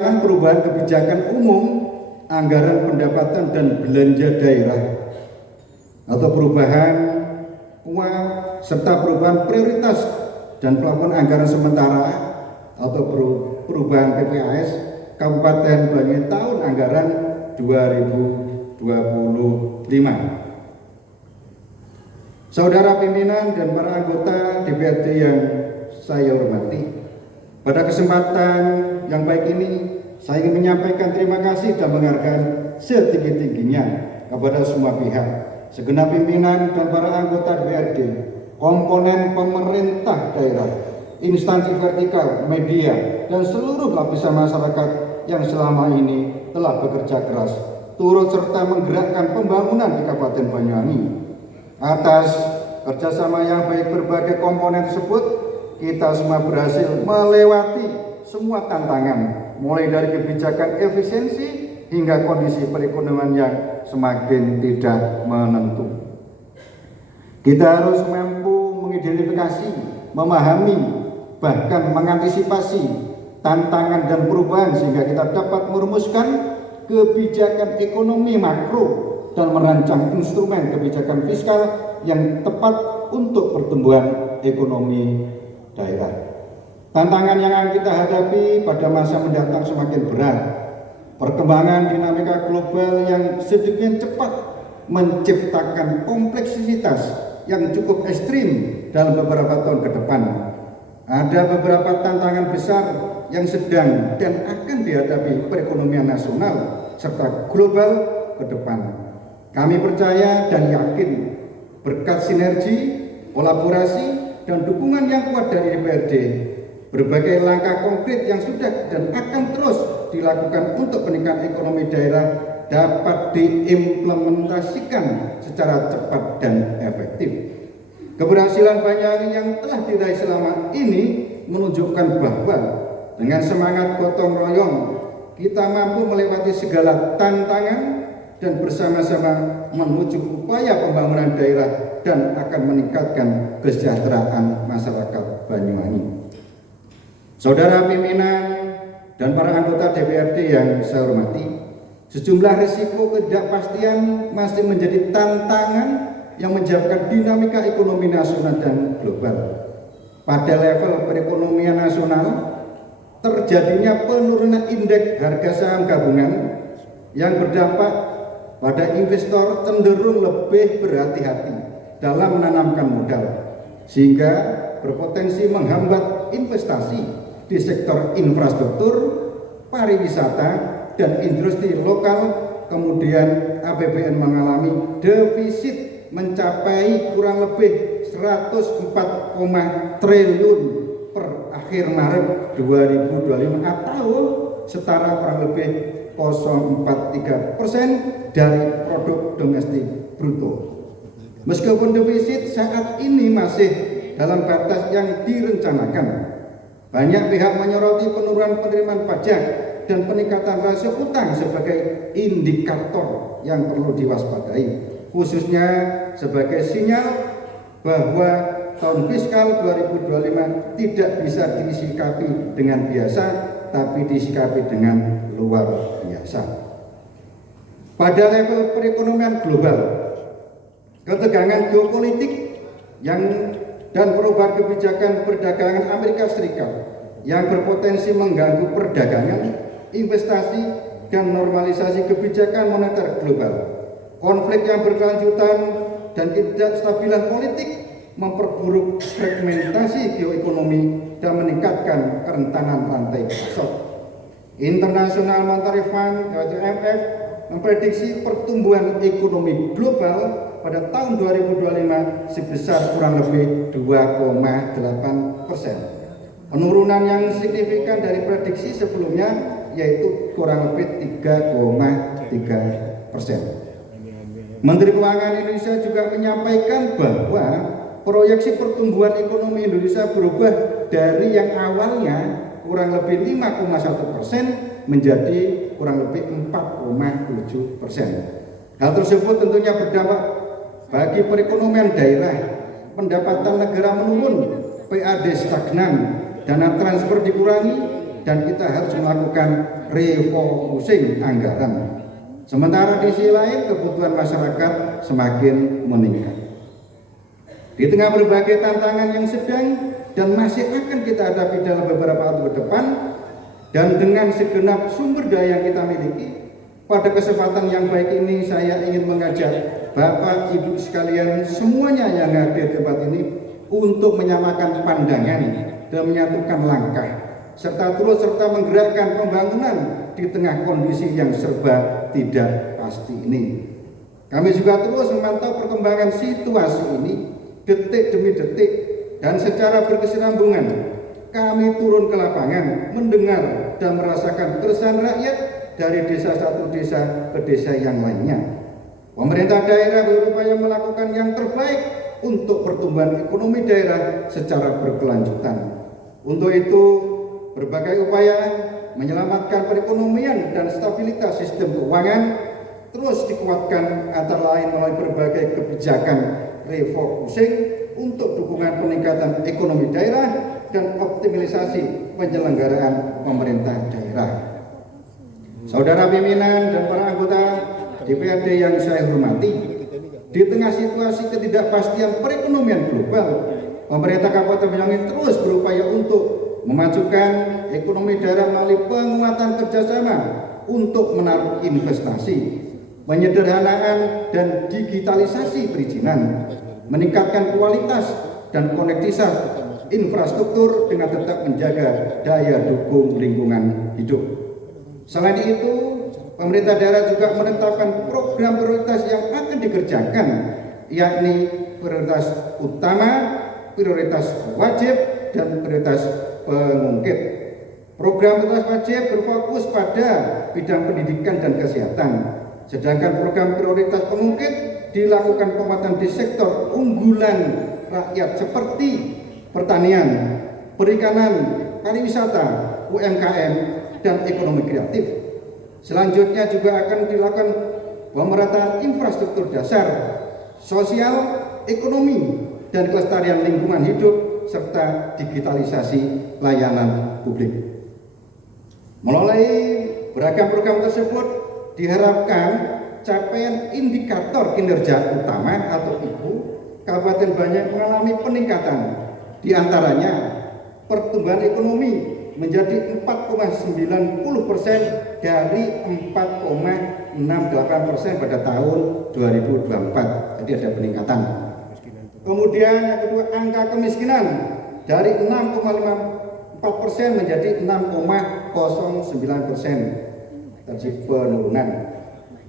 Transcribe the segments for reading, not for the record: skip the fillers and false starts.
perubahan kebijakan umum, anggaran pendapatan dan belanja daerah, atau perubahan uang serta perubahan prioritas dan plafon anggaran sementara atau perubahan PPAS Kabupaten Banyuwangi tahun anggaran 2025. Saudara pimpinan dan para anggota DPRD yang saya hormati, pada kesempatan yang baik ini saya ingin menyampaikan terima kasih dan menghargai setinggi-tingginya kepada semua pihak, segenap pimpinan dan para anggota DPRD, komponen pemerintah daerah, instansi vertikal, media, dan seluruh lapisan masyarakat yang selama ini telah bekerja keras turut serta menggerakkan pembangunan di Kabupaten Banyuwangi. Atas kerjasama yang baik berbagai komponen tersebut, kita semua berhasil melewati semua tantangan, mulai dari kebijakan efisiensi hingga kondisi perekonomian yang semakin tidak menentu. Kita harus mampu mengidentifikasi, memahami, bahkan mengantisipasi tantangan dan perubahan sehingga kita dapat merumuskan kebijakan ekonomi makro dan merancang instrumen kebijakan fiskal yang tepat untuk pertumbuhan ekonomi daerah. Tantangan yang akan kita hadapi pada masa mendatang semakin berat. Perkembangan dinamika global yang sedemikian cepat menciptakan kompleksitas yang cukup ekstrim dalam beberapa tahun ke depan. Ada beberapa tantangan besar yang sedang dan akan dihadapi perekonomian nasional serta global ke depan. Kami percaya dan yakin berkat sinergi, kolaborasi, dan dukungan yang kuat dari DPRD, berbagai langkah konkret yang sudah dan akan terus dilakukan untuk peningkatan ekonomi daerah dapat diimplementasikan secara cepat dan efektif. Keberhasilan Banyuwangi yang telah diraih selama ini menunjukkan bahwa dengan semangat gotong royong kita mampu melewati segala tantangan dan bersama-sama menuju upaya pembangunan daerah dan akan meningkatkan kesejahteraan masyarakat Banyuwangi. Saudara pimpinan dan para anggota DPRD yang saya hormati, sejumlah risiko ketidakpastian masih menjadi tantangan yang menjadikan dinamika ekonomi nasional dan global. Pada level perekonomian nasional, terjadinya penurunan indeks harga saham gabungan yang berdampak pada investor cenderung lebih berhati-hati dalam menanamkan modal, sehingga berpotensi menghambat investasi di sektor infrastruktur, pariwisata, dan industri lokal. Kemudian APBN mengalami defisit mencapai kurang lebih 104, triliun per akhir Maret 2025 atau setara kurang lebih 0,43% dari produk domestik bruto. Meskipun defisit saat ini masih dalam batas yang direncanakan, banyak pihak menyoroti penurunan penerimaan pajak dan peningkatan rasio utang sebagai indikator yang perlu diwaspadai, khususnya sebagai sinyal bahwa tahun fiskal 2025 tidak bisa disikapi dengan biasa, tapi disikapi dengan luar biasa. Pada level perekonomian global, ketegangan geopolitik dan perubahan kebijakan perdagangan Amerika Serikat yang berpotensi mengganggu perdagangan, investasi, dan normalisasi kebijakan moneter global. Konflik yang berkelanjutan dan ketidakstabilan politik memperburuk fragmentasi geoekonomi dan meningkatkan kerentanan rantai pasok. International Monetary Fund atau IMF memprediksi pertumbuhan ekonomi global pada tahun 2025 sebesar kurang lebih 2,8%. Penurunan yang signifikan dari prediksi sebelumnya yaitu kurang lebih 3,3%. Menteri Keuangan Indonesia juga menyampaikan bahwa proyeksi pertumbuhan ekonomi Indonesia berubah dari yang awalnya kurang lebih 5,1% menjadi kurang lebih 4,7%. Hal tersebut tentunya berdampak bagi perekonomian daerah, pendapatan negara menurun, PAD stagnan, dana transfer dikurangi, dan kita harus melakukan refocusing anggaran. Sementara di sisi lain kebutuhan masyarakat semakin meningkat. Di tengah berbagai tantangan yang sedang dan masih akan kita hadapi dalam beberapa waktu ke depan, dan dengan segenap sumber daya yang kita miliki, pada kesempatan yang baik ini saya ingin mengajak Bapak Ibu sekalian semuanya yang hadir di tempat ini untuk menyamakan pandangan dan menyatukan langkah serta menggerakkan pembangunan di tengah kondisi yang serba tidak pasti ini. Kami juga terus memantau perkembangan situasi ini detik demi detik, dan secara berkesinambungan kami turun ke lapangan mendengar dan merasakan keresahan rakyat dari desa satu desa ke desa yang lainnya. Pemerintah daerah berupaya melakukan yang terbaik untuk pertumbuhan ekonomi daerah secara berkelanjutan. Untuk itu, berbagai upaya menyelamatkan perekonomian dan stabilitas sistem keuangan terus dikuatkan, antara lain melalui berbagai kebijakan refocusing untuk dukungan peningkatan ekonomi daerah dan optimalisasi penyelenggaraan pemerintah daerah. Saudara pimpinan dan para anggota DPRD yang saya hormati, di tengah situasi ketidakpastian perekonomian global, pemerintah Kabupaten Banyuwangi terus berupaya untuk memajukan ekonomi daerah melalui penguatan kerjasama untuk menarik investasi, penyederhanaan dan digitalisasi perizinan, meningkatkan kualitas dan konektivitas infrastruktur dengan tetap menjaga daya dukung lingkungan hidup. Selain itu, pemerintah daerah juga menetapkan program prioritas yang akan dikerjakan, yakni prioritas utama, prioritas wajib, dan prioritas pengungkit. Program prioritas wajib berfokus pada bidang pendidikan dan kesehatan, sedangkan program prioritas pengungkit dilakukan penguatan di sektor unggulan rakyat seperti pertanian, perikanan, pariwisata, UMKM, dan ekonomi kreatif. Selanjutnya juga akan dilakukan pemerataan infrastruktur dasar, sosial, ekonomi, dan kelestarian lingkungan hidup, serta digitalisasi layanan publik. Melalui beragam program tersebut diharapkan capaian indikator kinerja utama atau IKU Kabupaten Banyuwangi mengalami peningkatan. Di antaranya pertumbuhan ekonomi menjadi 4,90% dari 4,68% pada tahun 2024. Jadi ada peningkatan. Kemudian yang kedua, angka kemiskinan dari 6,54% menjadi 6,09%. Terjadi penurunan.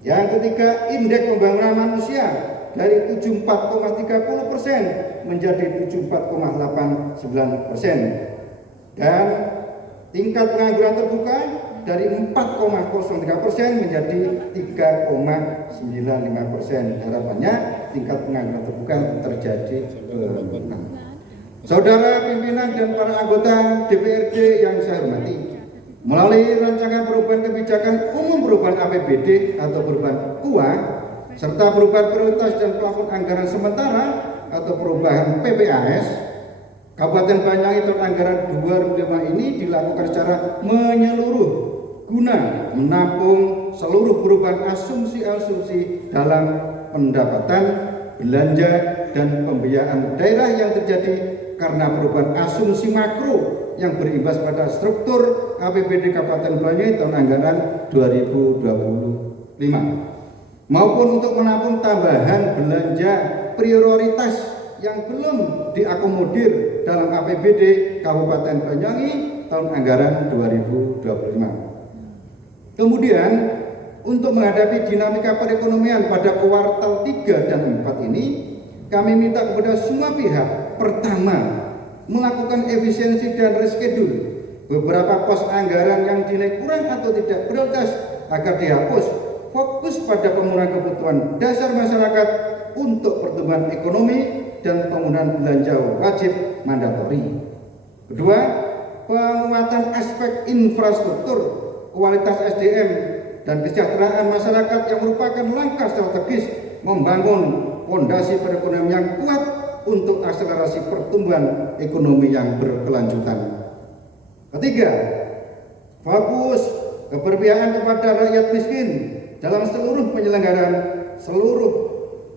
Yang ketiga, indeks pembangunan manusia dari 74,30% menjadi 74,89%, dan tingkat pengangguran terbuka dari 4,03% menjadi 3,95%. Harapannya tingkat pengangguran terbuka terjadi penurunan. Saudara pimpinan dan para anggota DPRD yang saya hormati, melalui rancangan perubahan kebijakan umum perubahan APBD atau perubahan KUA, serta perubahan prioritas dan plafon anggaran sementara atau perubahan PPAS, Kabupaten Banyuwangi tahun anggaran 2005 ini dilakukan secara menyeluruh guna menampung seluruh perubahan asumsi-asumsi dalam pendapatan, belanja, dan pembiayaan daerah yang terjadi karena perubahan asumsi makro yang berimbas pada struktur APBD Kabupaten Banyuwangi tahun anggaran 2025, maupun untuk menampung tambahan belanja prioritas yang belum diakomodir dalam APBD Kabupaten Banyuwangi tahun anggaran 2025. Kemudian, untuk menghadapi dinamika perekonomian pada kuartal 3 dan 4 ini, kami minta kepada semua pihak, pertama, melakukan efisiensi dan reschedule beberapa pos anggaran yang dinilai kurang atau tidak prioritas agar dihapus, fokus pada pemenuhan kebutuhan dasar masyarakat untuk pertumbuhan ekonomi dan penggunaan belanja wajib mandatori. Kedua, penguatan aspek infrastruktur, kualitas SDM, dan kesejahteraan masyarakat yang merupakan langkah strategis membangun fondasi perekonomian yang kuat untuk akselerasi pertumbuhan ekonomi yang berkelanjutan. Ketiga, fokus keberpihakan kepada rakyat miskin dalam seluruh penyelenggaraan seluruh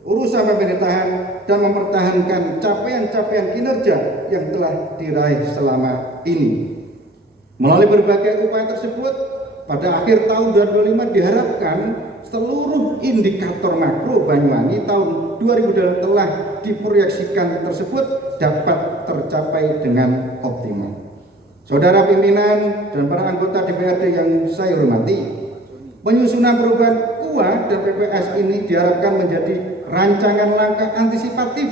urusan pemerintahan dan mempertahankan capaian-capaian kinerja yang telah diraih selama ini. Melalui berbagai upaya tersebut, pada akhir tahun 2025 diharapkan seluruh indikator makro Banyuwangi tahun 2022 telah diproyeksikan tersebut dapat tercapai dengan optimal. Saudara pimpinan dan para anggota DPRD yang saya hormati, penyusunan perubahan KUA dan PPS ini diharapkan menjadi rancangan langkah antisipatif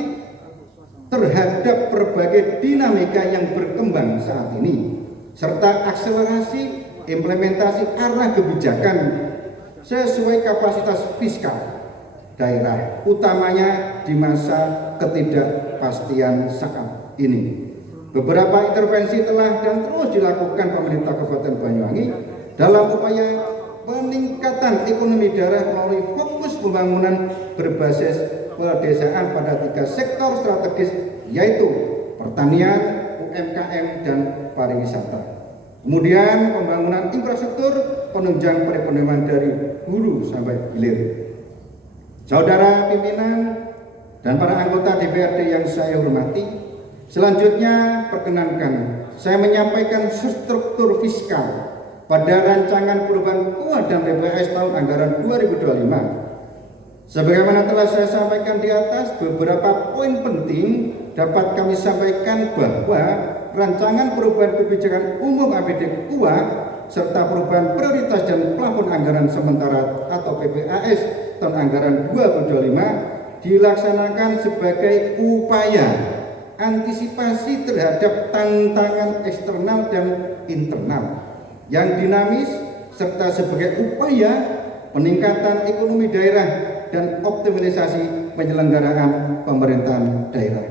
terhadap berbagai dinamika yang berkembang saat ini, serta akselerasi implementasi arah kebijakan sesuai kapasitas fiskal daerah, utamanya di masa ketidakpastian saat ini. Beberapa intervensi telah dan terus dilakukan pemerintah Kabupaten Banyuwangi dalam upaya peningkatan ekonomi daerah melalui fokus pembangunan berbasis pedesaan pada 3 sektor strategis, yaitu pertanian, UMKM, dan pariwisata. Kemudian pembangunan infrastruktur penunjang perekonomian dari hulu sampai hilir. Saudara pimpinan dan para anggota DPRD yang saya hormati, selanjutnya perkenankan saya menyampaikan struktur fiskal pada rancangan perubahan KUA dan PPS tahun anggaran 2025. Sebagaimana telah saya sampaikan di atas, beberapa poin penting dapat kami sampaikan bahwa rancangan perubahan kebijakan umum APBD KUA serta perubahan prioritas dan plafon anggaran sementara atau PPAS tahun anggaran 2025 dilaksanakan sebagai upaya antisipasi terhadap tantangan eksternal dan internal yang dinamis serta sebagai upaya peningkatan ekonomi daerah dan optimalisasi penyelenggaraan pemerintahan daerah.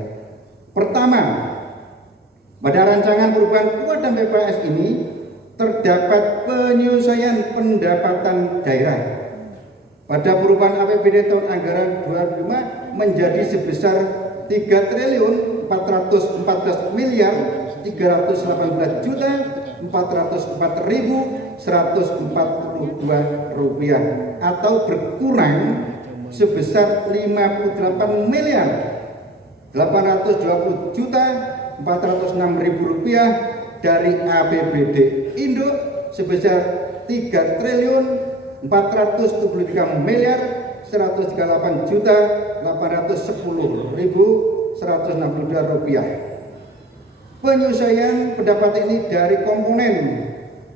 Pertama, pada rancangan perubahan KUA dan PPS ini terdapat penyesuaian pendapatan daerah. Pada perubahan APBD tahun anggaran 2025 menjadi sebesar 3 triliun 414 miliar 318 juta 404.142 rupiah atau berkurang sebesar 58 miliar 820 juta 406.000 rupiah dari APBD Induk sebesar 3 triliun 473 miliar 138 juta 810.162 rupiah. Penyesuaian pendapatan ini dari komponen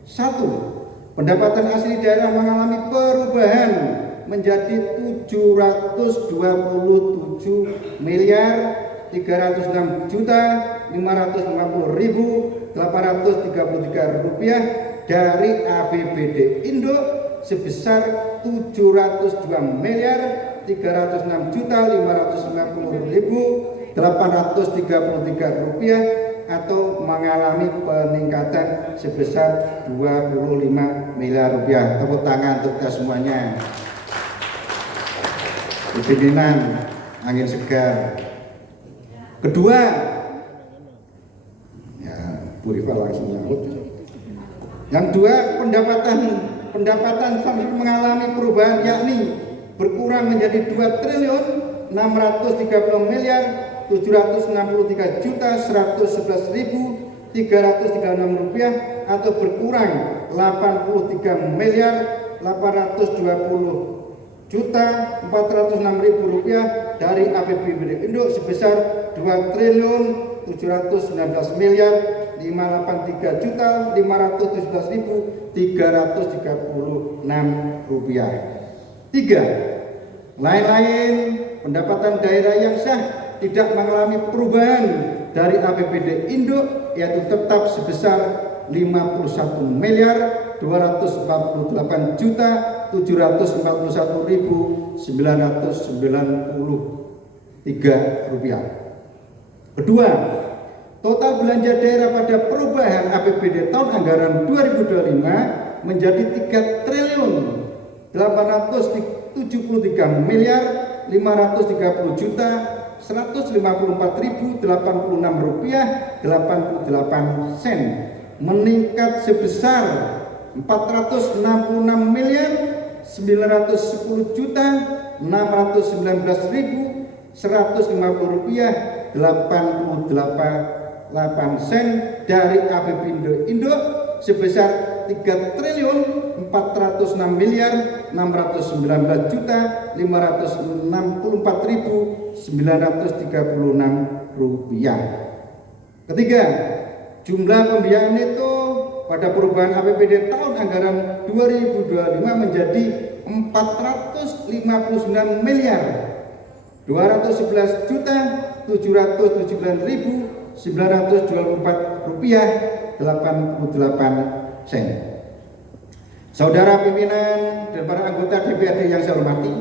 1. Pendapatan asli daerah mengalami perubahan menjadi 727 miliar 306 juta 550.833 rupiah dari APBD Induk sebesar 702 miliar 306 juta 550.833 rupiah atau mengalami peningkatan sebesar 25 miliar rupiah. Tepuk tangan untuk kita semuanya. Pimpinan angin segar. Kedua, ya Bu Rifa langsung nyaut. Yang dua, pendapatan sampai mengalami perubahan, yakni berkurang menjadi 2 triliun 630 miliar 763 juta 111.336 rupiah atau berkurang 83 miliar 820 juta 406.000 rupiah dari APBD Induk sebesar 2 triliun 719 miliar 583 juta 517.336 rupiah. 3. Lain-lain pendapatan daerah yang sah tidak mengalami perubahan dari APBD Induk, yaitu tetap sebesar 51 miliar 248 juta 741.993 rupiah. Kedua, total belanja daerah pada perubahan APBD tahun anggaran 2025 menjadi 3 triliun 873 miliar 530 juta 154.086 rupiah 88 sen, meningkat sebesar 469.919.150.88 dari APBD Indo sebesar 3.469.564.936 rupiah. Ketiga, jumlah pembiayaan neto pada perubahan APBD tahun anggaran 2025 menjadi 439.211.779.924 rupiah 88 sen. Saudara pimpinan dan para anggota DPRD yang saya hormati,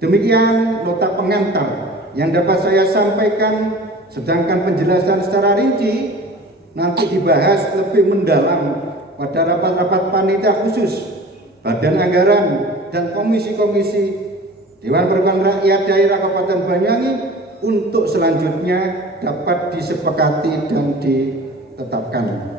demikian nota pengantar yang dapat saya sampaikan, sedangkan penjelasan secara rinci nanti dibahas lebih mendalam pada rapat-rapat panitia khusus, Badan Anggaran, dan komisi-komisi Dewan Perwakilan Rakyat Daerah Kabupaten Banyuwangi untuk selanjutnya dapat disepakati dan ditetapkan.